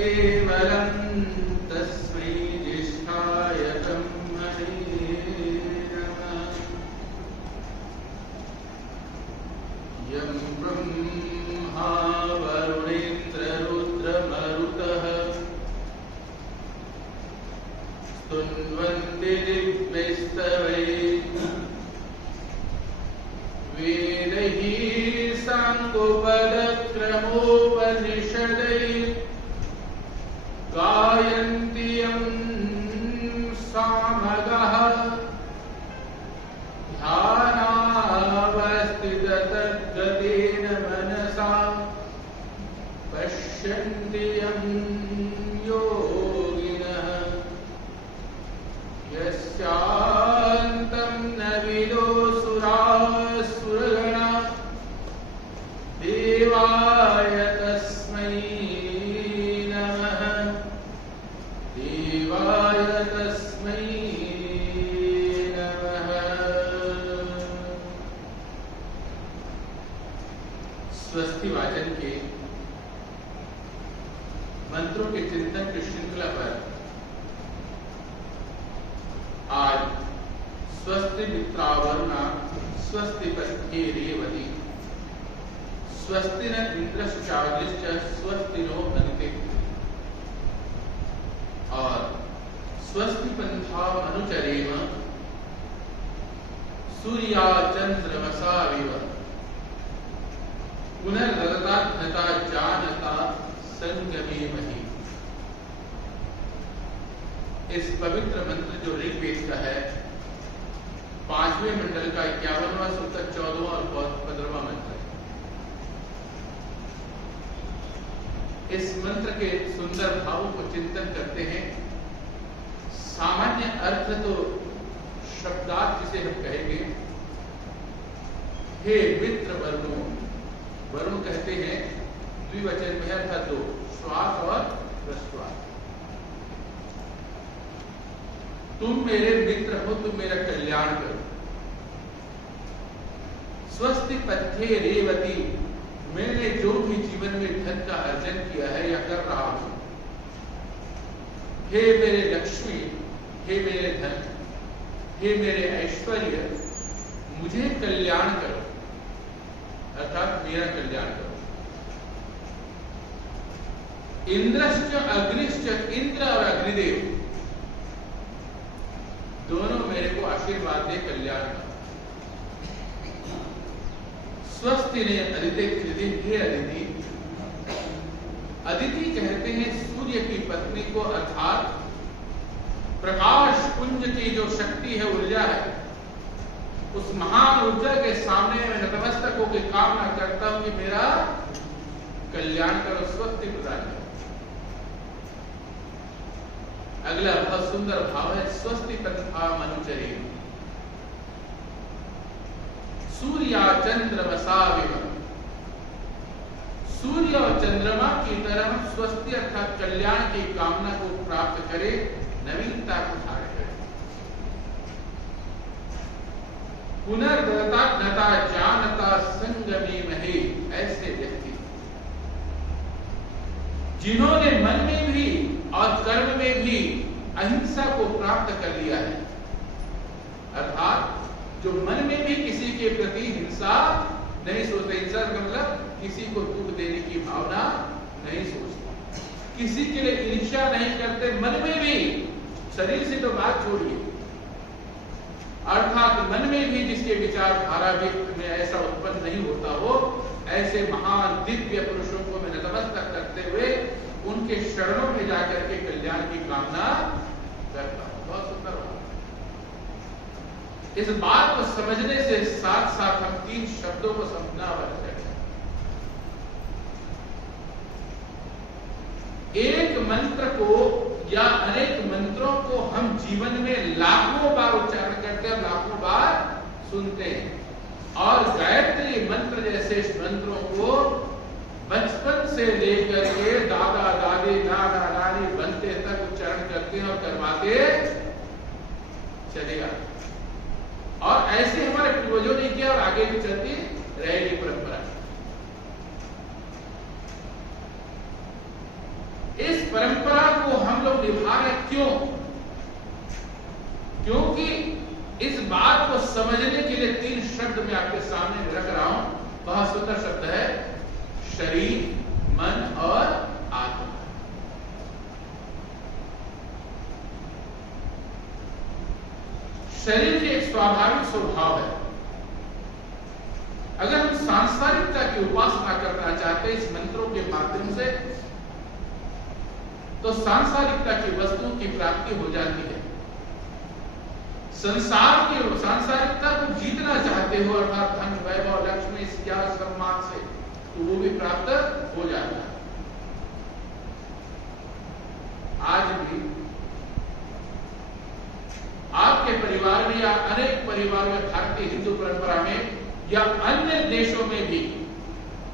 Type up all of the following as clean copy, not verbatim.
केवलं तस्मै ज्येष्ठाय ब्रह्मणे नमः। यं ब्रह्मा वरुणेन्द्ररुद्रमरुतः स्तुन्वन्ति दिव्यैस्तवैः वेदैः साङ्गोपदक्रमोपनिषदैः गायन्ति यं सामगाः ध्यानावस्थिततद्गतेन मनसा पश्यन्ति यं योगिनः यस्यान्तं न विदुसुरासुरगणा देवाय तस्मै नमः। देवाय तस्मै नमः। स्वस्ति वाचन के मंत्रों के चिंतन की श्रृंखला पर आज स्वस्ति मित्रावरुणा स्वस्ति पत्ये रेवती स्वस्ति न इंद्रश्चाग्निश्च स्वस्ति नो अदिते और स्वस्ति पंथा अनुचरेम सूर्या चंद्रमसा विव पुनर्दता घता जानता संगमे मही। इस पवित्र मंत्र जो ऋग्वेद का है 5वें मंडल का 51वां सूत्र 14वां और 15वां मंत्र। इस मंत्र के सुंदर भावों को चिंतन करते हैं। सामान्य अर्थ तो शब्दार्थ जिसे हम कहेंगे, हे मित्र वरुणो, वरुण कहते हैं द्विवचन में अर्थात दो, श्वास और प्रश्वास। तुम मेरे मित्र हो, तुम मेरा कल्याण करो। स्वस्ति पथ्ये रेवती, मैंने जो भी जीवन में धन का अर्जन किया है या कर रहा हूं, हे मेरे लक्ष्मी, हे मेरे धन, हे मेरे ऐश्वर्य, मुझे कल्याण करो, अर्थात मेरा कल्याण करो। इंद्रश्च अग्निश्च, इंद्र और अग्निदेव दोनों मेरे को आशीर्वाद दे, कल्याण करो। स्वस्ति ने अदिति कृति, हे अदिति। अदिति कहते हैं सूर्य की पत्नी को, अर्थात प्रकाश पुंज की जो शक्ति है, ऊर्जा है, उस महान ऊर्जा के सामने मैं नतमस्तक होकर कामना करता हूं कि मेरा कल्याण करो, स्वस्ति प्रदान करो। अगला बहुत सुंदर भाव है स्वस्ति पंथा अनुचरेम सूर्या चंद्रमसा विव। सूर्य और चंद्रमा की तरह स्वस्ति अर्थात कल्याण की कामना को प्राप्त करे, नवीनता को धारण करे। पुनर्दता ज्ञता जानता संगमे महे, ऐसे व्यक्ति जिन्होंने मन में भी और कर्म में भी अहिंसा को प्राप्त कर लिया है, अर्थात जो मन में भी किसी के प्रति हिंसा नहीं सोचते, हिंसा का मतलब किसी को दुख देने की भावना नहीं सोचते, किसी के लिए ईर्ष्या नहीं करते, मन में भी, शरीर से तो बात छोड़िए, अर्थात मन में भी जिसके विचारधारा में ऐसा उत्पन्न नहीं होता हो, ऐसे महान दिव्य पुरुषों को मैं नतमस्तक करते हुए उनके शरणों में जाकर के कल्याण की कामना करता हूं। बहुत सुंदर बात। इस बात को समझने से साथ साथ हम 3 शब्दों को समझना आवश्यक है। एक मंत्र को या अनेक मंत्रों को हम जीवन में लाखों बार उच्चारण करते हैं, लाखों बार सुनते हैं, और गायत्री मंत्र जैसे मंत्रों को बचपन से लेकर के दादा दादी नाना नानी बनते तक उच्चारण करते हैं और करवाते चलेगा। और ऐसे हमारे पूर्वजों ने किया और आगे भी चलती रहेगी परंपरा। इस निभा रहे। क्यों? क्योंकि इस बात को समझने के लिए 3 शब्द मैं आपके सामने रख रहा हूं। बहुत सुंदर शब्द है, शरीर, मन और आत्मा। शरीर के एक स्वाभाविक स्वभाव है। अगर हम सांसारिकता की उपासना करना चाहते हैं इस मंत्रों के माध्यम से, तो सांसारिकता की वस्तुओं की प्राप्ति हो जाती है। संसार की सांसारिकता को जीतना चाहते हो, अर्थात धन, वैभव, लक्ष्मी, क्या सम्मान से, तो वो भी प्राप्त हो जाता है। आज भी आपके परिवार में या अनेक परिवार में, भारतीय हिंदू परंपरा में या अन्य देशों में भी,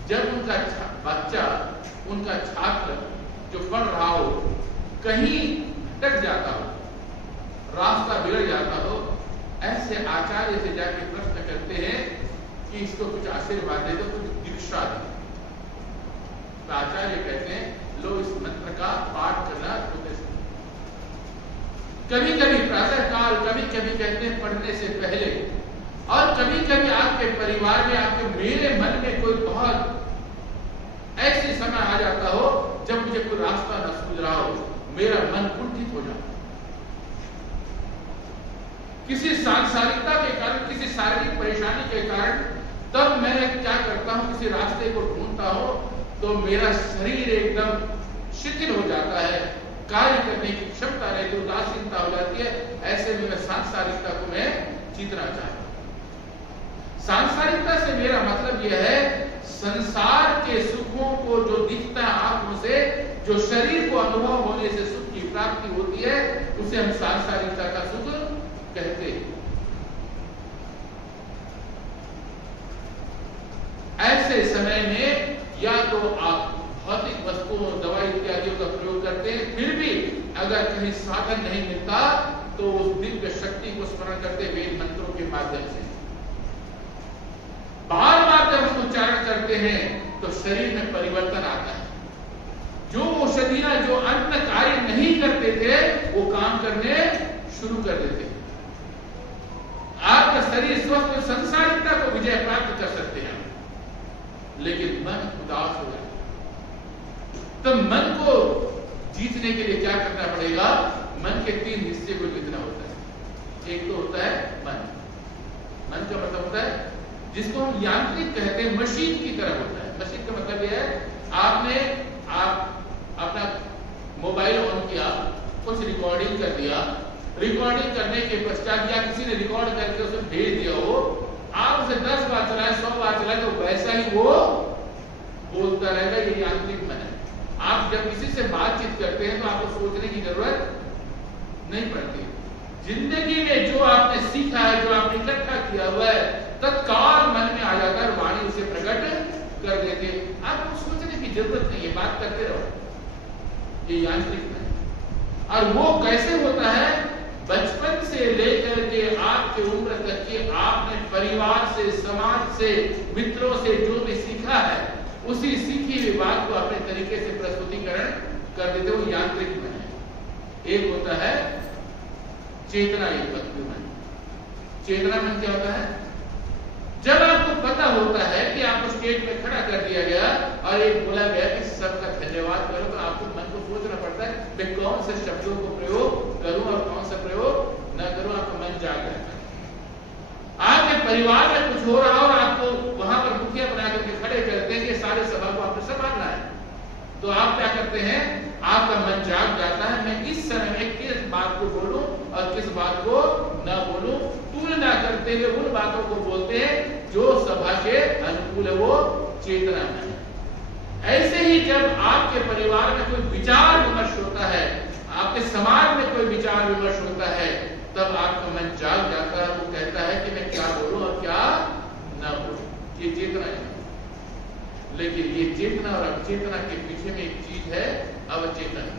जब उनका बच्चा, उनका छात्र जो पढ़ रहा हो, कहीं भटक जाता हो, रास्ता बिगड़ जाता हो, ऐसे आचार्य से जाके प्रश्न करते हैं कि इसको कुछ आशीर्वाद दे दो, कुछ दीक्षा दे। तो आचार्य कहते हैं, लो इस मंत्र का पाठ करना। कभी कभी प्रातः काल, कभी कभी कहते हैं पढ़ने से पहले, और कभी कभी आपके परिवार में, आपके मेरे मन में कोई बहुत ऐसे समय आ जाता हो जब मुझे कोई रास्ता न सूझ रहा हो, मेरा मन कुंठित हो जाता, किसी सांसारिकता के कारण, किसी शारीरिक परेशानी के कारण, तब मैं क्या करता हूं, किसी रास्ते को ढूंढता हूं, तो मेरा शरीर एकदम शिथिल हो जाता है, कार्य करने की क्षमता रहती, उदासीनता हो जाती है। ऐसे में मैं सांसारिकता को मैं जीतना चाहता हूं। सांसारिकता से मेरा मतलब यह है, संसार के सुखों को जो दिखता है आंखों से, जो शरीर को अनुभव होने से सुख की प्राप्ति होती है, उसे हम सांसारिकता का सुख कहते हैं। ऐसे समय में या तो आप भौतिक वस्तुओं, दवाई इत्यादियों का प्रयोग करते हैं, फिर भी अगर कहीं साधन नहीं मिलता तो उस दिव्य शक्ति को स्मरण करते वेद मंत्रों के माध्यम से बार बार जब हम उच्चारण करते हैं तो शरीर में परिवर्तन आता है। जो औषधियां, जो अन्य कार्य नहीं करते थे, वो काम करने शुरू कर देते हैं। आपका शरीर स्वस्थ, संसारिकता को विजय प्राप्त कर सकते हैं, लेकिन मन उदास हो जाता है। तो मन को जीतने के लिए क्या करना पड़ेगा? मन के 3 हिस्से को जीतना होता है। एक तो होता है मन। मन का मतलब होता है जिसको हम यांत्रिक कहते हैं, मशीन की तरह होता है। मशीन का मतलब यह है, आप अपना मोबाइल ऑन किया, कुछ रिकॉर्डिंग कर दिया, रिकॉर्डिंग करने के पश्चात या किसी ने रिकॉर्ड करके उसे भेज दिया हो, आप उसे 10 बार चलाए, 100 बार चलाए, तो वैसा ही वो बोलता रहेगा। ये यांत्रिक मन है। आप जब किसी से बातचीत करते हैं तो आपको सोचने की जरूरत नहीं पड़ती। जिंदगी में जो आपने सीखा है, जो आपने इकट्ठा किया हुआ है, तत्काल मन में आ जाता है, वाणी उसे प्रकट कर देते। आपको सोचने की जरूरत नहीं है, बात करते रहो। ये यांत्रिक है। और वो कैसे होता है? बचपन से लेकर के आपके उम्र तक के आपने परिवार से, समाज से, मित्रों से जो भी सीखा है, उसी सीखी हुई बात को अपने तरीके से प्रस्तुतिकरण कर देते हो। यांत्रिक मन है। एक होता है चेतना युक्त मन। चेतना मन क्या होता है? जब आपको पता होता है कि आपको स्टेज में खड़ा कर दिया गया और एक बोला गया कि सबका धन्यवाद करो, तो आपको मन को सोचना पड़ता है मैं कौन से शब्दों को प्रयोग करूं और कौन सा प्रयोग न करूं। आपका मन जाग रहता है। आपके परिवार में कुछ हो रहा और आपको वहां पर मुखिया बना करके खड़े करते हैं कि सारे सभा को आपने संभालना है, तो आप क्या करते हैं? आपका मन जाग जाता है, मैं इस समय में किस बात को बोलूं और किस बात को न बोलूं। तुलना करते हुए उन बातों को बोलते हैं जो सभा के अनुकूल है, वो चेतना है। ऐसे ही जब आपके परिवार में कोई विचार विमर्श होता है, आपके समाज में कोई विचार विमर्श होता है, तब आपका मन जाग जाता है। वो कहता है कि मैं क्या बोलूं और क्या ना बोलूं। ये चेतना है। लेकिन ये चेतना और अवचेतना के पीछे में एक चीज है, अवचेतन।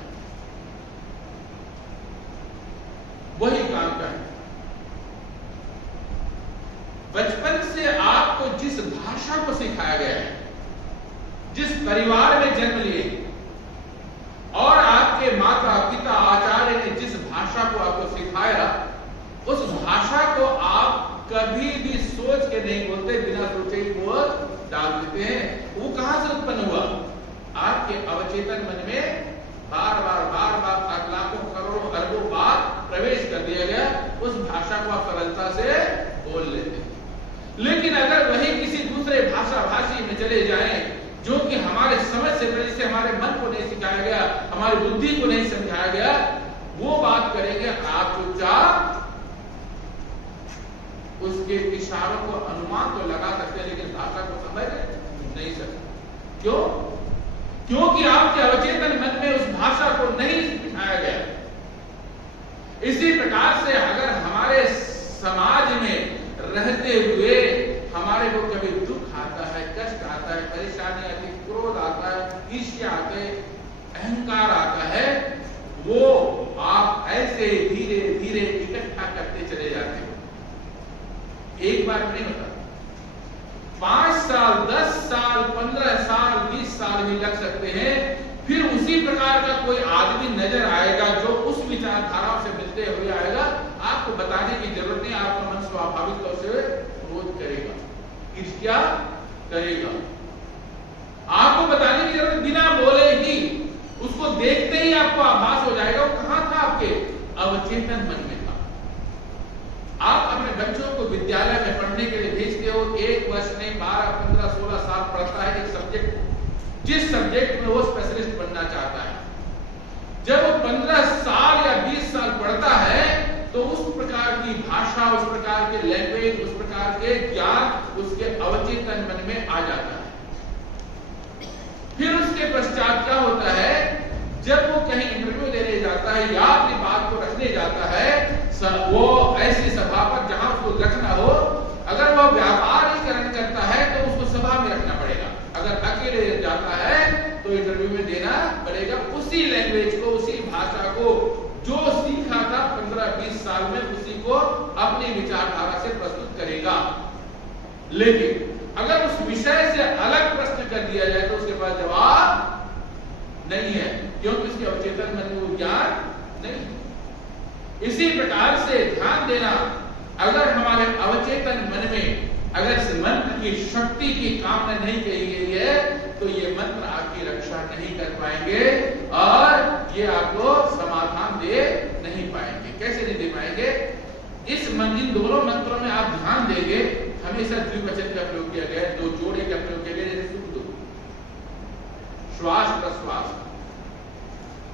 वही काम का है। बचपन से आपको जिस भाषा को सिखाया गया है, जिस परिवार में जन्म लिए और आपके माता पिता, कभी भी सोच के नहीं बोलते, बिना सोचे ही बोल डाल देते हैं। वो कहां से उत्पन्न हुआ? आपके अवचेतन मन में बार बार लाखों करोड़ों अरबों बार प्रवेश कर दिया गया, उस भाषा को आप सरलता से बोल लेते हैं। लेकिन अगर वही किसी दूसरे भाषा भाषी में चले जाएं, जो कि हमारे समझ से पहले से हमारे मन को नहीं सिखाया गया, हमारी बुद्धि को नहीं समझाया गया, वो बात करेंगे, आप चुपचाप उसके इशारों को अनुमान तो लगा सकते हैं, लेकिन भाषा को समझ नहीं सकते। क्यों? क्योंकि आपके अवचेतन मन में उस भाषा को नहीं सिखाया गया। इसी प्रकार से अगर हमारे समाज में रहते हुए हमारे को कभी दुख आता है, कष्ट आता है, परेशानी आती है, क्रोध आता है, ईर्ष्या आते है, अहंकार आता है, वो आप ऐसे धीरे धीरे इकट्ठा करते चले जाते हो। एक बार नहीं होता, 5 साल, 10 साल, 15 साल, 20 साल भी लग सकते हैं। फिर उसी प्रकार का कोई आदमी नजर आएगा जो उस विचारधाराओं से मिलते हुए आएगा। आपको बताने की जरूरत नहीं, आपका मन स्वाभाविक तौर से क्रोध करेगा, ईर्ष्या करेगा। आपको बताने की जरूरत बिना बोले ही, उसको देखते ही आपको आभास हो जाएगा वो कहां था, आपके अवचेतन मन में था। आप अपने बच्चों को विद्यालय में पढ़ने के लिए भेजते हो, 1 वर्ष नहीं 12, 15, 16 साल पढ़ता है एक सब्जेक्ट, जिस सब्जेक्ट में वो स्पेशलिस्ट बनना चाहता है। जब वो 15 साल या 20 साल पढ़ता है तो उस प्रकार की भाषा, उस प्रकार के लैंग्वेज, उस प्रकार के ज्ञान उसके अवचेतन मन में आ जाता है। फिर उसके पश्चात क्या होता है, जब वो कहीं इंटरव्यू देने जाता है या अपनी बात को रखने जाता है, वो ऐसी सभा पर जहां उसको रखना हो, अगर वो व्यापारीकरण करता है तो उसको सभा में रखना पड़ेगा। अगर अकेले जाता है तो इंटरव्यू में देना पड़ेगा उसी लैंग्वेज को, उसी भाषा को जो सीखा था 15-20 साल में, उसी को अपनी विचारधारा से प्रस्तुत करेगा। लेकिन अगर उस विषय से अलग प्रश्न कर दिया जाए तो उसके पास जवाब नहीं है, क्योंकि उसके अवचेतन मन में वो ज्ञान नहीं। इसी प्रकार से ध्यान देना, अगर हमारे अवचेतन मन में अगर इस मंत्र की शक्ति की कामना नहीं कही गई है तो ये मंत्र आपकी रक्षा नहीं कर पाएंगे और ये आपको समाधान दे नहीं पाएंगे। कैसे नहीं दे पाएंगे? इन दोनों मंत्रों में आप ध्यान देंगे, हमेशा द्विवचन का प्रयोग किया गया है, 2 जोड़े का प्रयोग किया गया, जैसे सुख दुख, श्वास प्रश्वास,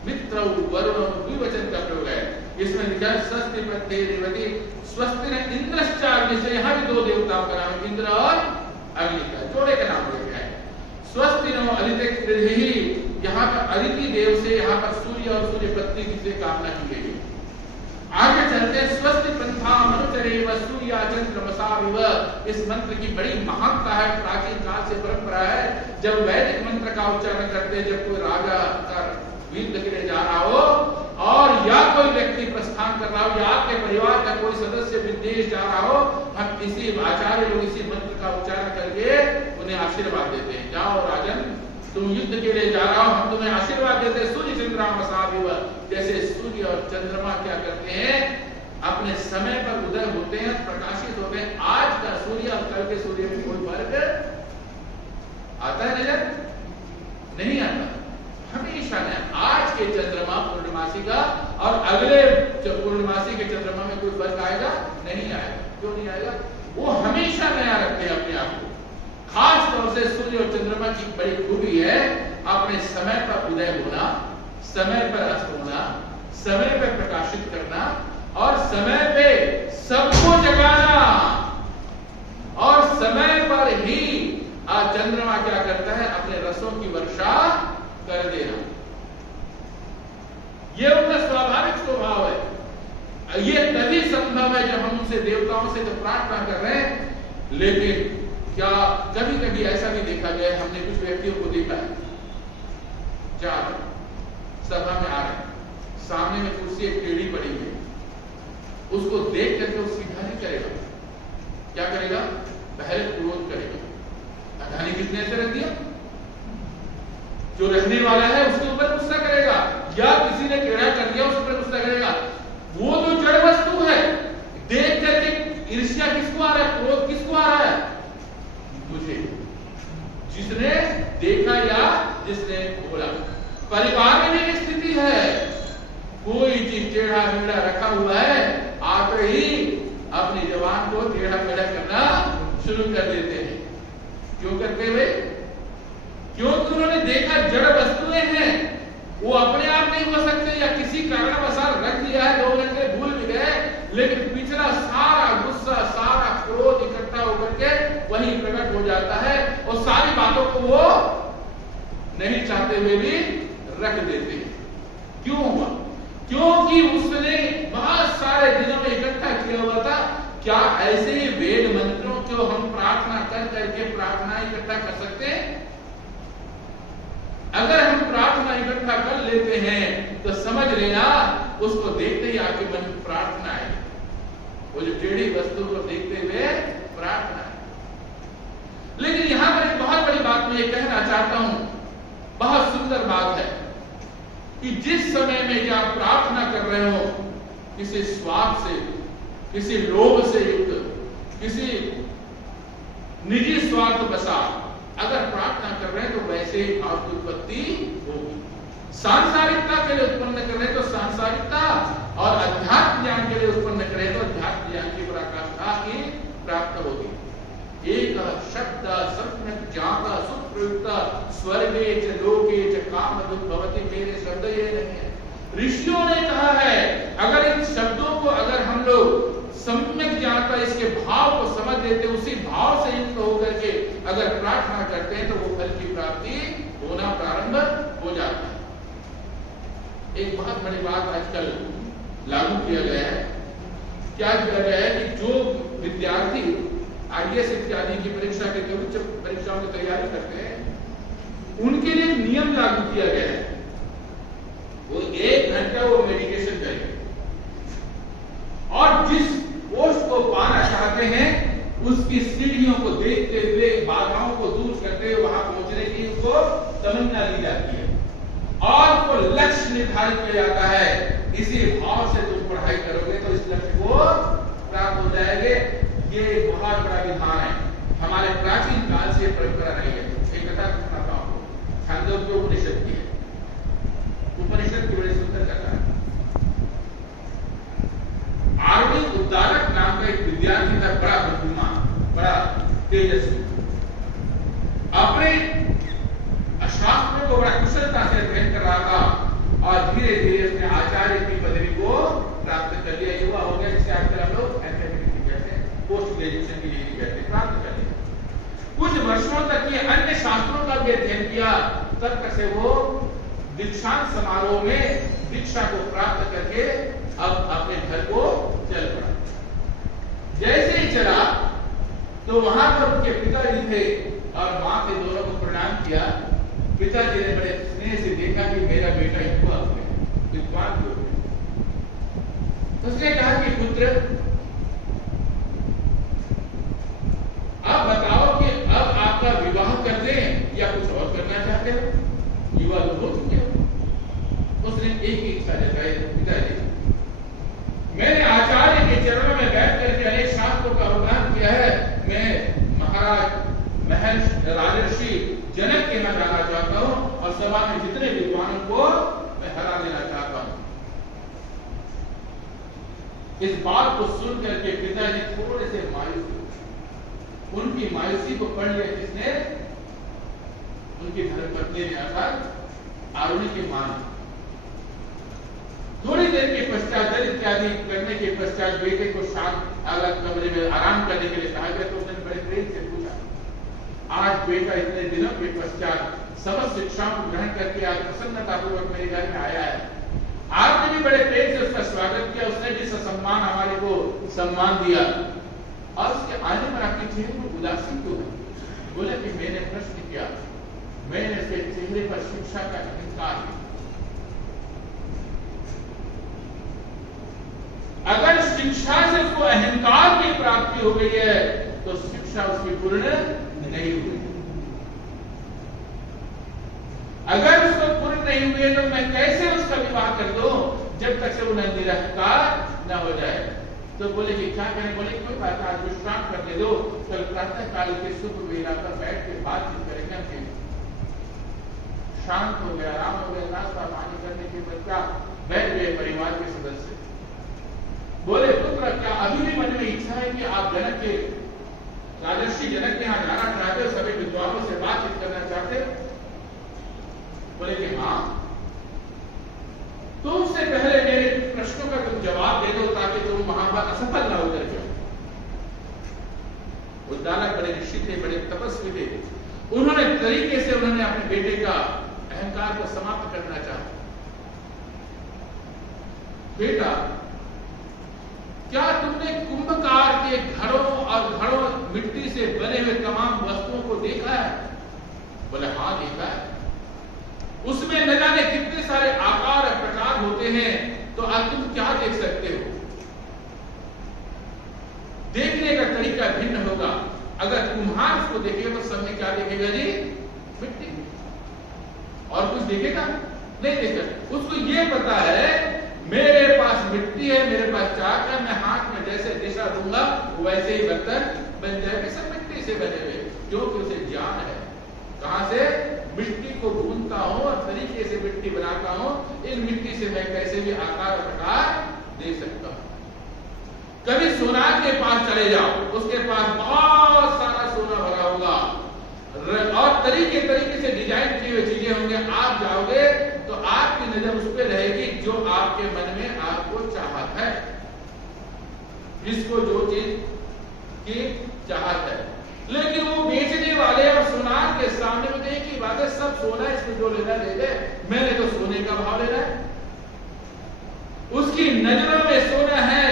मित्र वरुण, द्विवचन का प्रयोग है। इसमें लिखा है स्वस्ति पत्ते रेवती स्वस्ति न इंद्रश्चाग्नि से, यहाँ भी 2 देवताओं का नाम है, इंद्र और अग्नि का जोड़े का नाम लिया है। स्वस्ति नो अलिते कृधि, यहाँ पर अदिति देव से, यहाँ पर सूर्य और सूर्य पत्नी की से कामना की गई है। आगे चलते हैं, स्वस्ति पंथा मनुचरेव सूर्या चंद्रमसा विव। इस मंत्र की बड़ी महानता है, प्राचीन काल से परंपरा है। जब वैदिक मंत्र का उच्चारण करते हैं, जब कोई राजा का युद्ध के लिए जा रहा हो और या कोई व्यक्ति प्रस्थान कर रहा हो या आपके परिवार का कोई सदस्य विदेश जा रहा हो, हम इसी आचार्य लोग इसी मंत्र का उच्चारण करके उन्हें आशीर्वाद देते हैं। जाओ राजन, तुम युद्ध के लिए जा रहा हो, हम तुम्हें आशीर्वाद देते हैं। सूर्य चंद्रमा विव, जैसे सूर्य और चंद्रमा क्या करते हैं, अपने समय पर उदय होते हैं, प्रकाशित होते हैं। आज का सूर्य और कल के सूर्य में कोई फर्क आता है नजर? नहीं आता। हमेशा ने आज के चंद्रमा पूर्णमासी का और अगले पूर्णमासी के चंद्रमा में कोई फर्क आएगा? नहीं आएगा। क्यों नहीं आएगा? वो हमेशा नया रखते हैं अपने आप को। खास तौर से सूर्य और चंद्रमा की बड़ी खूबी है अपने समय पर उदय होना, समय पर अस्त होना, समय पर प्रकाशित करना और समय पे सबको जगाना, और समय पर ही चंद्रमा क्या करता है, अपने रसों की वर्षा कर देना। यह उनका स्वाभाविक स्वभाव है। यह तभी संभव है जब हम उनसे देवताओं से तो प्रार्थना कर रहे हैं। लेकिन क्या कभी कभी ऐसा भी देखा गया है, हमने कुछ व्यक्तियों को देखा है, जा सभा में आ रहे, सामने में कुर्सी एक टेढ़ी पड़ी हुई, उसको देख करके वो सीधा नहीं करेगा। क्या करेगा? पहले क्रोध करेगा, अठाने किसने ऐसे रख दिया, जो रखने वाला है उसके ऊपर गुस्सा करेगा, या किसी ने टेढ़ा कर दिया उस पर गुस्सा करेगा। वो जो जड़ वस्तु है देख करके ईर्ष्या किसको आ परिवार में भी स्थिति है, कोई चीज टेढ़ा मेढ़ा रखा हुआ है, आते ही अपनी जवान को टेढ़ा मेढ़ा करना शुरू कर देते हैं। क्यों करते हुए? क्योंकि उन्होंने देखा जड़ वस्तुएं हैं, वो अपने आप नहीं हो सकते या किसी कारणवशात रख दिया है, 2 घंटे भूल भी गए, लेकिन पिछला सारा गुस्सा, सारा क्रोध इकट्ठा होकर के वहीं प्रकट हो जाता है और सारी बातों को वो नहीं चाहते हुए भी रख देते हैं। क्यों हुआ? क्योंकि उसने बहुत सारे दिनों में इकट्ठा किया हुआ था। क्या ऐसे ही वेद मंत्रों को हम प्रार्थना कर करके प्रार्थना इकट्ठा कर सकते हैं? अगर हम प्रार्थना इकट्ठा कर लेते हैं तो समझ लेना उसको देखते ही आपके मन में प्रार्थना है, वो जो टेढ़ी वस्तु को देखते हुए प्रार्थना है। लेकिन यहां पर एक बहुत बड़ी बात मैं ये कहना चाहता हूं, बहुत सुंदर बात है कि जिस समय में आप प्रार्थना कर रहे हो किसी स्वार्थ से, किसी लोभ से युक्त, किसी निजी स्वार्थ वशात अगर प्रार्थना कर रहे हैं तो वैसे ही भाव की उत्पत्ति होगी। सांसारिकता के लिए उत्पन्न कर रहे हैं तो सांसारिकता, और अध्यात्म ज्ञान के लिए उत्पन्न कर रहे हैं तो अध्यात्म ज्ञान की पराकाष्ठा ही प्राप्त होगी। एक शब्द सम्यक ज्ञाता सुप्रयुक्त स्वर्गे च लोके च कामधुक् भवति, मेरे शब्द ये नहीं है। ऋषियों ने कहा है अगर इन शब्दों को अगर हम लोग सम्यक ज्ञाता इसके भाव को समझ लेते, उसी भाव से युक्त होकर के अगर प्रार्थना करते हैं तो वो फल की प्राप्ति होना प्रारंभ हो जाता है। एक बहुत बड़ी बात आजकल लागू किया गया है। क्या किया गया है कि जो विद्यार्थी IAS इत्यादि की परीक्षा के लिए उच्च परीक्षाओं की तैयारी करते हैं उनके लिए नियम लागू किया गया है, वो 1 घंटा वो मेडिटेशन करेंगे और जिस पोस्ट को पाना चाहते हैं उसकी सीढ़ियों को देखते हुए, बाधाओं को दूर करते हुए वहां पहुंचने की उनको तमन्ना ली जाती है और वो लक्ष्य निर्धारित किया जाता है। इसी भाव से तुम पढ़ाई करोगे तो इस लक्ष्य को प्राप्त हो जाएंगे। ये बहुत बड़ा विधान है, हमारे प्राचीन काल से परंपरा नहीं है। एक कथा सुनाता हूं, छांदोग्य उपनिषद की है। उपनिषद की बड़ी सुंदर कथा है। आरवी उद्दालक नाम का एक विद्यार्थी था, बड़ा बुद्धिमान, बड़ा तेजस्वी, अपने शास्त्रों को बड़ा कुशलता से अध्ययन कर रहा था और धीरे धीरे उसने आचार्य की पदवी को प्राप्त कर लिया। युवा हो गया, जिसे आजकल हम लोग एमए कहते हैं, पोस्ट ग्रेजुएशन की डिग्री कहते हैं, प्राप्त कर लिया। कुछ वर्षों तक ये अन्य शास्त्रों का भी अध्ययन किया, तब तक से वो दीक्षांत समारोह में दीक्षा को प्राप्त करके अब अपने घर को चल पड़ा। जैसे ही चला तो वहां पर उनके पिताजी थे और मां थे, दोनों को प्रणाम किया। पिताजी ने बड़े स्नेह से देखा कि मेरा बेटा युवा हो गया, विद्वान हो गया। उसने कहा कि पुत्र अब बताओ कि अब आपका विवाह कर दें या कुछ और करना चाहते हो? युवा तो हो चुके हो। उसने एक ही इच्छा जताई, पिताजी मैंने आचार्य के चरणों में बैठ करके अनेक शास्त्रों का अवगाहन किया है, मैं महाराज महर्षि राजर्षि जनक के यहाँ जाना चाहता हूं और सभा में जितने विद्वानों को मैं हरा देना चाहता हूं। इस बात को सुन करके पिताजी थोड़े से मायूस हुए। उनकी मायूसी को पढ़ लिया किसने? उनकी धर्मपत्नी ने, अर्थात आरुणि की मां। थोड़ी देर के पश्चात दल इत्यादि करने के पश्चात बेटे को शांत अलग कमरे में आराम करने के लिए कहा गया तो उसने बड़े प्रेम से पूछा, आज बेटा इतने दिनों के पश्चात समस्त शिक्षाओं को ग्रहण करके आज प्रसन्नतापूर्वक मेरे घर में आया है, आपने भी बड़े प्रेम से उसका स्वागत किया, उसने भी सम्मान हमारे को सम्मान दिया और उसके आने पर आपके चेहरे पर उदासी क्यों है? बोले कि मैंने प्रश्न किया, मैंने उसके चेहरे पर शिक्षा का अहंकार किया। अगर शिक्षा से उसको अहंकार की प्राप्ति हो गई है तो शिक्षा उसकी पूर्ण नहीं हुई। अगर उसको पूर्ण नहीं हुई है तो मैं कैसे उसका विवाह कर दूं जब तक से वो निरहंकार न हो जाए? तो बोले कि क्या करें? बोले कोई बात, आज विश्राम करने दो, कल प्रातः काल के शुभ वेला पर बैठ के बातचीत करेंगे। शांत हो गया, आराम हो गया, नाश्ता पानी करने के पश्चात बैठ गए परिवार के सदस्य। बोले पुत्र, क्या अभी भी मन में इच्छा है कि आप जनक के राजर्षि जनक के यहाँ जाना चाहते हो, सभी विद्वानों से बातचीत करना चाहते हो? बोले कि हाँ। तो उससे पहले मेरे प्रश्नों का तुम जवाब दे दो ताकि तुम वहां पर असफल ना होकर जाओ। उद्दालक बड़े ऋषि थे, बड़े तपस्वी थे। उन्होंने तरीके से उन्होंने अपने बेटे का अहंकार को समाप्त करना चाहा। बेटा, क्या तुमने कुंभकार के घड़ों और घड़ों मिट्टी से बने हुए तमाम वस्तुओं को देखा है? बोले हाँ, देखा है। उसमें न जाने कितने सारे आकार और प्रकार होते हैं, तो आज तुम क्या देख सकते हो? देखने का तरीका भिन्न होगा। अगर कुम्हार उसको देखेगा तो सबने क्या देखेगा जी? मिट्टी। और कुछ देखेगा? नहीं देखेगा। उसको ये पता है मेरे पास मिट्टी है, मेरे पास चाक है, मैं हाथ में जैसे दिशा दूंगा वैसे ही बर्तन बन जाएगा। सब मिट्टी से बने हुए, क्योंकि उसे ज्ञान है। कहां से? मिट्टी को ढूंढता हूं और तरीके से मिट्टी बनाता हूं। इन मिट्टी से मैं कैसे भी आकार प्रकार दे सकता हूं। कभी सोनार के पास चले जाओ, उसके पास बहुत सारा सोना भरा होगा और तरीके तरीके से डिजाइन किए हुए चीजें होंगे। आप जाओगे तो आपकी नजर उस पर रहेगी जो आपके मन में आपको चाहत है, जिसको जो चीज की चाहत है। लेकिन वो बेचने वाले और सोनार के सामने में एक ही बात है, सब सोना, इसमें जो लेना ले ले, मैंने तो सोने का भाव लेना है। उसकी नजरों में सोना है।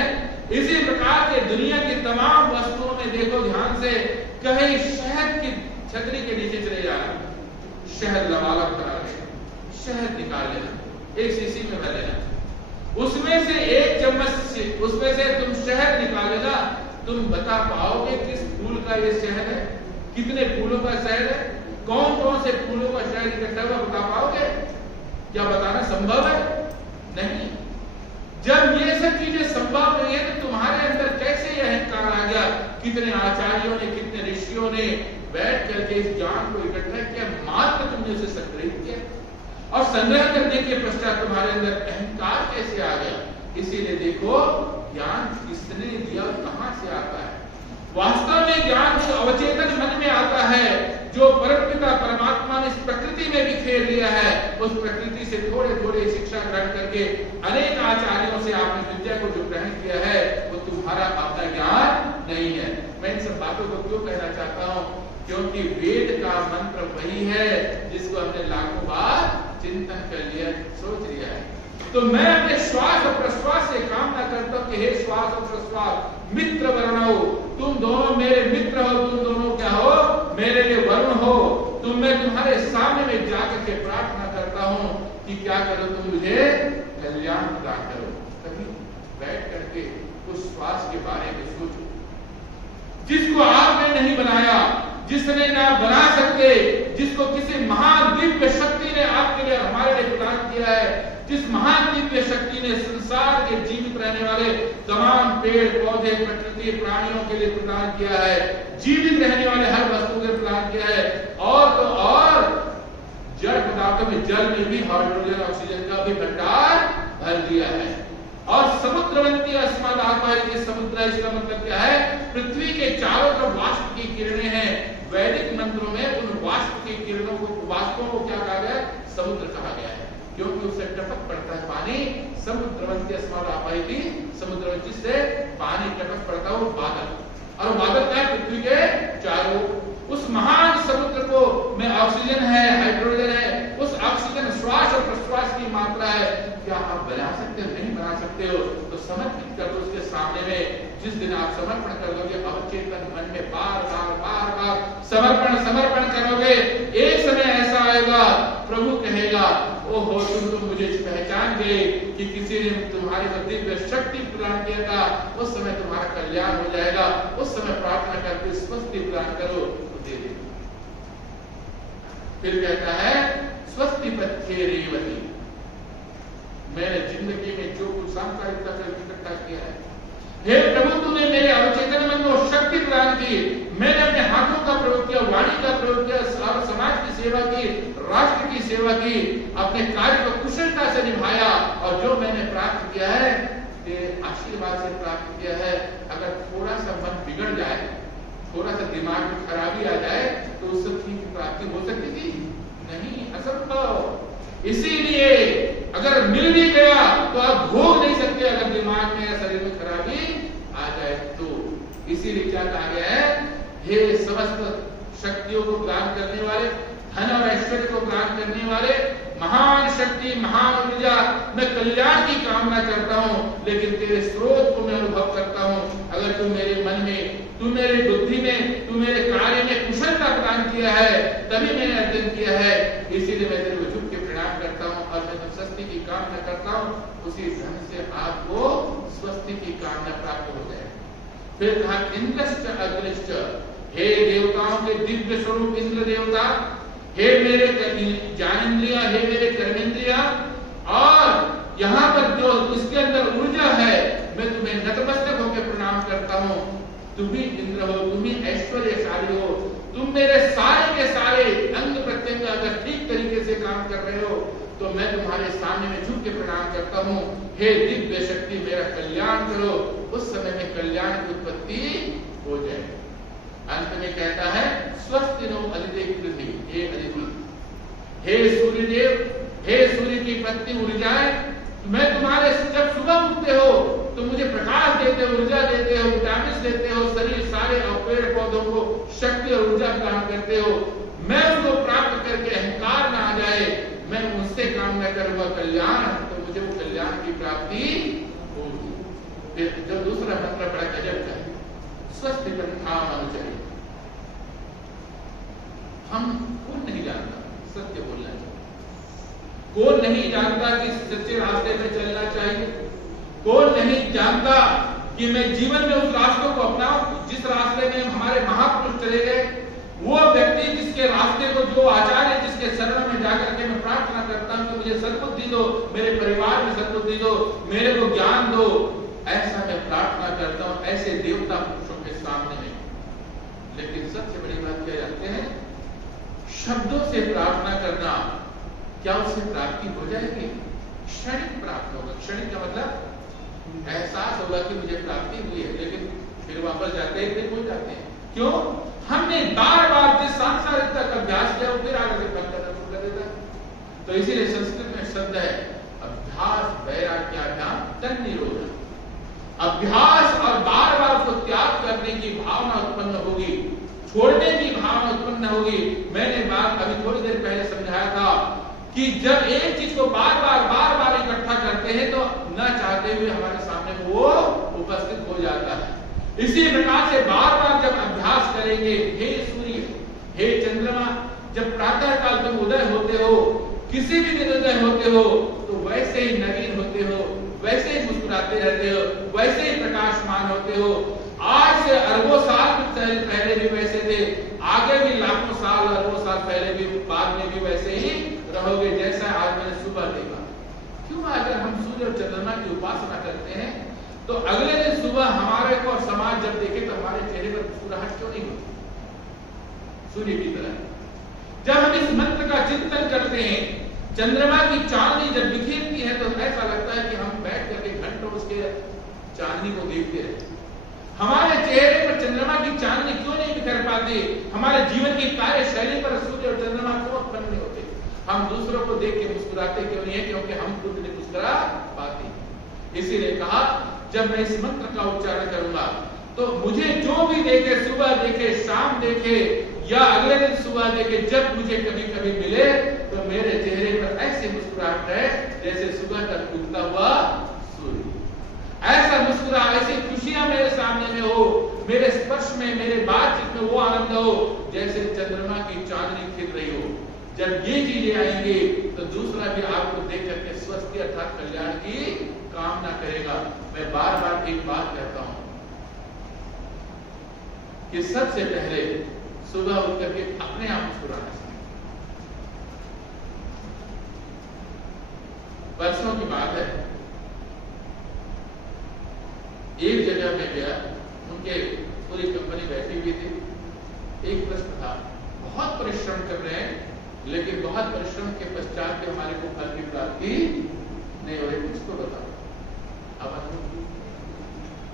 इसी प्रकार के दुनिया की तमाम वस्तुओं में देखो ध्यान से, कहीं शहद की छतरी के नीचे चले जाना, शहद लबालब करा लेना, शहद निकाल लेना, एक शीशी में भर लेना, उसमें से एक चम्मच उसमें से तुम शहद निकाल लेना। तुम बता पाओगे किस फूल का ये शहद है? कितने फूलों का शहद है? कौन कौन से फूलों का शहद इकट्ठा हुआ बता पाओगे? क्या बताना संभव है? नहीं। जब ये सब चीजें संभव नहीं है तो तुम्हारे अंदर कैसे यह अहंकार आ गया? कितने आचार्यों ने, कितने ऋषियों ने बैठ करके इस ज्ञान को इकट्ठा किया, मात्र तुमने उसे संग्रहित किया और संग्रह करने के पश्चात तुम्हारे अंदर अहंकार कैसे आ गया? इसीलिए देखो, ज्ञान किसने दिया, कहां से आता है? वास्तव में ज्ञान जो अवचेतन मन में आता है, जो परमपिता परमात्मा ने इस प्रकृति में भी खेल लिया है, उस प्रकृति से थोड़े थोड़े शिक्षा ग्रहण करके अनेक आचार्यों से आपने विद्या को जो ग्रहण किया है, वो तुम्हारा अपना ज्ञान नहीं है। मैं इन सब बातों को क्यों कहना चाहता हूं? क्योंकि वेद का मंत्र वही है जिसको हमने लाखों बार चिंतन कर लिया, सोच लिया है। तो मैं अपने श्वास और प्रश्वास से कामना करता हूं कि हे श्वास और प्रश्वास मित्र वरुण, तुम दोनों मेरे मित्र हो, तुम दोनों क्या हो? मेरे लिए वरुण हो। तुम मैं तुम्हारे सामने में जाकर के प्रार्थना करता हूं कि क्या करो, तुम मुझे कल्याण प्रदान करो। कभी बैठ करके उस श्वास के बारे में सोचो, जिसको आपने नहीं बनाया, जिसने ना बना सकते, जिसको किसी महान दिव्य शक्ति ने आपके लिए, हमारे लिए प्रदान किया है, जिस महान दिव्य शक्ति ने संसार के जीवित रहने वाले तमाम पेड़ पौधे, प्रकृति, प्राणियों के लिए प्रदान किया है, जीवित रहने वाले हर वस्तु के प्रदान किया है। और तो और जड़ पदार्थों में, जल में भी हाइड्रोजन ऑक्सीजन का भी भंडार भर दिया है। और समुद्रवंती अस्मद आत्मा, समुद्र, इसका मतलब क्या है? पृथ्वी के चारों तरफ वाष्प की किरणें हैं। वैदिक मंत्रों में उन वाष्प की किरणों को, वाष्पों को क्या कहा गया? समुद्र कहा गया है, क्योंकि उससे टपक पड़ता है पानी। समुद्रवंती अस्मद आपायति, समुद्रवंती से पानी टपक पड़ता है, वो बादल। और बादल क्या है? पृथ्वी के चारों। उस महान समुद्र को में ऑक्सीजन है, हाइड्रोजन है। उस ऑक्सीजन श्वास और प्रश्वास की मात्रा है। क्या आप बना सकते हो? नहीं बना सकते हो तो समर्पित कर दो उसके सामने में। जिस दिन आप समर्पण कर दोगे, अवचेतन मन में बार बार बार बार समर्पण करोगे, एक समय ऐसा आएगा, प्रभु कहेगा, ओहो तुम तो मुझे पहचान गए कि किसी ने तुम्हारी को दिव्य शक्ति प्रदान किया था। उस समय तुम्हारा कल्याण हो जाएगा। उस समय प्रार्थना करके स्वस्ति प्रदान करो, तो दे दे। फिर कहता है स्वस्ति पथ्ये रेवती, मैंने जिंदगी में जो कुछ सांसारिकता से इकट्ठा किया है, हे प्रभु तूने मेरे अवचेतन मन को शक्ति प्रदान की। मैंने अपने हाथों का प्रयोग किया, वाणी का प्रयोग किया, समाज की सेवा की, राष्ट्र की सेवा की, अपने कार्य को कुशलता से निभाया, और जो मैंने प्राप्त किया है ये आशीर्वाद से प्राप्त किया है। अगर थोड़ा सा मन बिगड़ जाए, थोड़ा सा दिमाग में खराबी आ जाए, तो उस सब चीज की प्राप्ति हो सकती थी? नहीं, असंभव। इसीलिए अगर मिल भी गया तो आप भोग नहीं सकते, अगर दिमाग में या शरीर में खराबी आ जाए तो। इसीलिए क्या कहा गया है, हे समस्त शक्तियों को प्रदान करने वाले, धन और ऐश्वर्य को प्रदान करने वाले, महान शक्ति, महान ऊर्जा, मैं कल्याण की कामना करता हूं, लेकिन तेरे स्रोत को मैं अनुभव करता हूं। अगर तू मेरे मन में, तू मेरी बुद्धि में, तू मेरे कार्य में कुशलता प्रदान किया है, तभी मैंने अर्जन किया है। इसीलिए मैं तेरे को झुक के प्रणाम करता हूं, और मैं तो स्वस्ति की कामना करता हूं, उसी ढंग से आपको स्वस्ति की कामना प्राप्त हो जाए। फिर कहा इंद्रश्च अग्निश्च, हे देवताओं के दिव्य स्वरूप इंद्र देवता, हे मेरे ज्ञानेंद्रिया, हे मेरे कर्मेंद्रिया, और यहाँ पर जो इसके अंदर ऊर्जा है, मैं तुम्हें नतमस्तक होकर प्रणाम करता हूँ। तुम ही इंद्र हो, तुम ही ऐश्वर्यशाली हो, तुम मेरे सारे के सारे अंग प्रत्यंग अगर ठीक तरीके से काम कर रहे हो, तो मैं तुम्हारे सामने में झुक के प्रणाम करता हूँ। हे दिव्य शक्ति, मेरा कल्याण करो, उस समय में कल्याण की उत्पत्ति हो जाए। अंत में कहता है स्वस्ति नो अदिति पृथ्वी, हे अदिति, हे सूर्यदेव, हे सूर्य की पत्नी ऊर्जाएं, मैं तुम्हारे जब सुबह उठते हो तो मुझे प्रकाश देते हो, ऊर्जा देते हो, विटामिन देते हो, शरीर सारे और पेड़ पौधों को शक्ति और ऊर्जा प्रदान करते हो। मैं उसको प्राप्त करके अहंकार ना आ जाए, मैं उससे काम न करूंगा कल्याण, तो मुझे वो कल्याण की प्राप्ति होगी। फिर जो दूसरा मंत्र बड़ा गजब का है, स्वस्थ पंथाम अनुचरी। हम कौन नहीं जानता, सत्य बोलना चाहिए। कौन नहीं जानता कि सच्चे रास्ते पे चलना चाहिए? कौन नहीं जानता कि मैं जीवन में उस रास्ते को अपनाऊं जिस रास्ते में हमारे महापुरुष चले गए? वो व्यक्ति जिसके रास्ते को, जो आचार्य जिसके शरण में जाकर के मैं प्रार्थना करता हूं कि मुझे सद्बुद्धि दो, मेरे परिवार में सद्बुद्धि दो, मेरे को ज्ञान दो, ऐसा मैं प्रार्थना करता हूं ऐसे देवता पुरुषों के सामने में। लेकिन सबसे बड़ी बात क्या जानते हैं? शब्दों से प्रार्थना करना, क्या उससे प्राप्ति हो जाएगी? क्षणिक प्राप्त होगा। क्षणिक का मतलब एहसास होगा कि मुझे प्राप्ति हुई है, लेकिन फिर वापस जाते ही फिर भूल जाते हैं। क्यों? हमने बार बार जिस सांसारिकता का अभ्यास किया, वो फिर आगे से बंद करना शुरू कर देता है। तो इसीलिए संस्कृत में शब्द है अभ्यास वैराग्याभ्याम तन्निरोध। अभ्यास और बार बार उसको त्याग करने की भावना उत्पन्न होगी, छोड़ने की भावना उत्पन्न होगी। मैंने बात अभी थोड़ी देर पहले समझाया था कि जब एक चीज को बार बार इकट्ठा करते हैं तो न चाहते हुए हमारे सामने वो उपस्थित हो जाता है। इसी प्रकार से बार बार जब अभ्यास करेंगे, हे सूर्य, हे चंद्रमा, जब प्रातः काल तुम उदय होते हो, किसी भी दिन उदय होते हो, तो वैसे ही नवीन होते हो, वैसे ही मुस्कुराते रहते हो, वैसे ही प्रकाशमान होते हो। आज से अरबों साल पहले भी वैसे थे, आगे भी लाखों साल, अरबों साल पहले भी, बाद में भी वैसे ही रहोगे जैसा आज मैंने सुबह देखा। क्यों? अगर हम सूर्य और चंद्रमा की उपासना करते हैं तो अगले दिन सुबह हमारे को समाज जब देखे तो हमारे चेहरे पर मुस्कुराहट क्यों नहीं होती? सूर्य की तरह जब हम इस मंत्र का चिंतन करते हैं, चंद्रमा की चांदनी जब बिखेरती है तो ऐसा लगता है कि हम बैठ करके घंटों उसके चांदनी को देखते रहते। हमारे चेहरे पर चंद्रमा की चांदनी क्यों नहीं बिखर पाती? हमारे जीवन की कार्यशैली पर सूर्य और चंद्रमा क्यों उत्पन्न नहीं होते? हम दूसरों को देख के मुस्कुराते क्यों नहीं है? क्योंकि हम खुद नहीं मुस्कुरा पाते। इसीलिए कहा जब मैं इस मंत्र का उच्चारण करूंगा तो मुझे जो भी देखे, सुबह देखे, शाम देखे या अगले दिन सुबह देखे, जब मुझे कभी कभी मिले तो मेरे चेहरे पर ऐसी मुस्कुराहट है जैसे सुबह तक उगता हुआ सूर्य। ऐसा मुस्कुरा, ऐसी खुशियां मेरे सामने में हो, मेरे स्पर्श में, मेरे बातचीत में वो आनंद हो जैसे चंद्रमा की चांदनी खिल रही हो। जब ये चीजें आएंगी तो दूसरा भी आपको देख करके स्वस्थ अर्थात कल्याण की कामना करेगा। मैं बार बार एक बात कहता हूं कि सबसे पहले सुबह उठ करके अपने आप मुस्कुराना चाहिए। वर्षों की बात है, एक जगह में गया, उनके पूरी कंपनी बैठी हुई थी, एक प्रश्न था, बहुत परिश्रम कर रहे हैं लेकिन बहुत परिश्रम के पश्चात भी हमारे को फल की प्राप्ति नहीं हो रही, कुछ तो बताओ। अब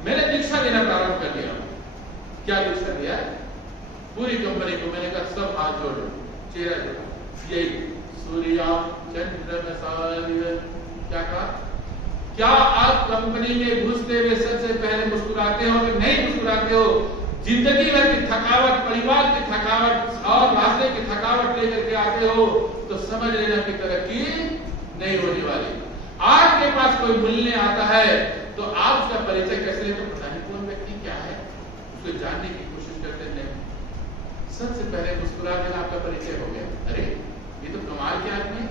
मैंने दीक्षा देना प्रारंभ कर दिया। क्या दीक्षा दिया? पूरी कंपनी को मैंने कहा सब हाथ जोड़ो, चेहरा जोड़ो, यही सूर्या चंद्र मसालिया। क्या कहा? क्या आप कंपनी में घुसते हुए सबसे पहले मुस्कुराते हो कि नहीं मुस्कुराते हो? जिंदगी भर की थकावट, परिवार की थकावट और रास्ते की थकावट लेकर के आते हो तो समझ लेना कि तरक्की नहीं होने वाली। आपके पास कोई मिलने आता है तो आप उसका परिचय कैसे लेते? पता नहीं कौन व्यक्ति क्या है, उसको जानने की कोशिश करते हैं। सबसे पहले मुस्कुरा देना आपका परिचय हो गया। अरे ये तो कमाल के आदमी,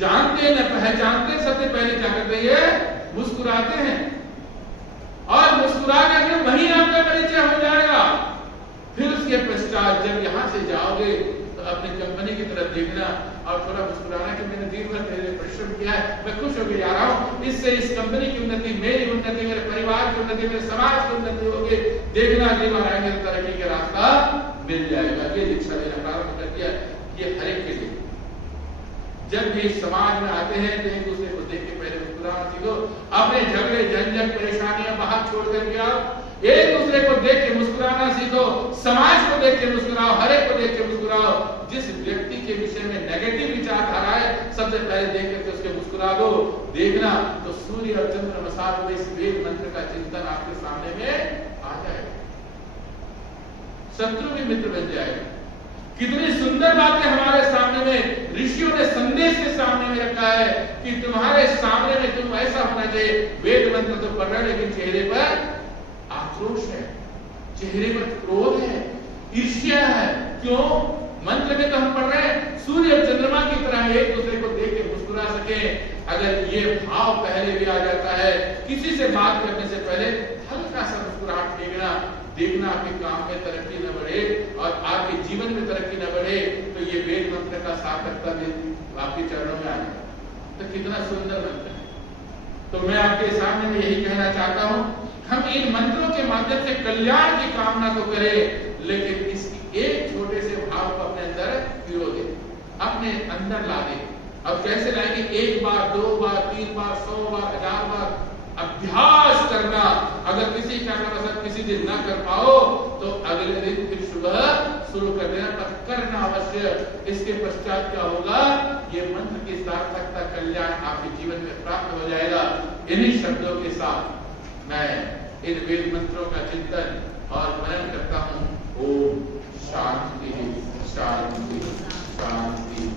जानते न पहचानते सबसे पहले क्या करते हैं? मुस्कुराते हैं। और मुस्कुरा करके वहीं आपका परिचय हो जाएगा। फिर उसके पश्चात जब यहां से जाओगे तो अपनी कंपनी की तरफ देखना और थोड़ा मुस्कुराना कि मैंने दिन भर मेरे परिश्रम किया है, मैं खुश होकर जा रहा हूं, इससे इस कंपनी की उन्नति, मेरी उन्नति, मेरे परिवार की उन्नति, मेरे समाज की उन्नति होगी। देखना अगली बार आएंगे तो तरक्की का रास्ता मिल जाएगा। ये दीक्षा देना प्रारंभ कर दिया। ये हर एक के लिए जब भी समाज में आते हैं तो एक दूसरे को देख के पहले मुस्कुराना सीखो। अपने झगड़े झंझट परेशानियां बाहर छोड़ करके आओ, एक दूसरे को देख के मुस्कुराना सीखो, समाज को देख के मुस्कुराओ, हर एक को देख के मुस्कुराओ। जिस व्यक्ति के विषय में नेगेटिव विचारधारा है सबसे पहले देख करके उसके मुस्कुरा दो। देखना तो सूर्य और चंद्र मसाल में इस वेद मंत्र का चिंतन आपके सामने में आ जाएगा, शत्रु भी मित्र बन जाएगा। कितनी सुंदर बातें हमारे सामने में ऋषियों ने संदेश के सामने में रखा है कि तुम्हारे सामने में तुम ऐसा होना चाहिए। वेद मंत्र तो पढ़ रहे लेकिन चेहरे पर आक्रोश है, चेहरे पर क्रोध है, ईर्ष्या है। क्यों? मंत्र में तो हम पढ़ रहे हैं सूर्य और चंद्रमा की तरह एक दूसरे को देख के मुस्कुरा सके। अगर ये भाव पहले भी आ जाता है, किसी से बात करने से पहले हल्का सा मुस्कुराहट देखना आपके काम में तरक्की न बढ़े और आपके जीवन में तरक्की न बढ़े तो ये वेद मंत्र का सार्थकता भी आपके चरणों में आएगा। तो कितना सुंदर मंत्र है। तो मैं आपके सामने में यही कहना चाहता हूं, हम इन मंत्रों के माध्यम से कल्याण की कामना तो करें लेकिन इसकी एक छोटे से भाव को अपने अंदर पिरो दे, अपने अंदर ला दे। अब कैसे लाएंगे? एक बार, दो बार, 3 बार, 100 बार, 1000 बार अभ्यास करना। अगर किसी कारणवश किसी दिन न कर पाओ तो अगले दिन फिर सुबह शुरू कर देना, पर करना अवश्य। इसके पश्चात क्या होगा? ये मंत्र की सार्थकता, कल्याण आपके जीवन में प्राप्त हो जाएगा। इन्हीं शब्दों के साथ मैं इन वेद मंत्रों का चिंतन और मनन करता हूँ। ओम शांति शांति शांति।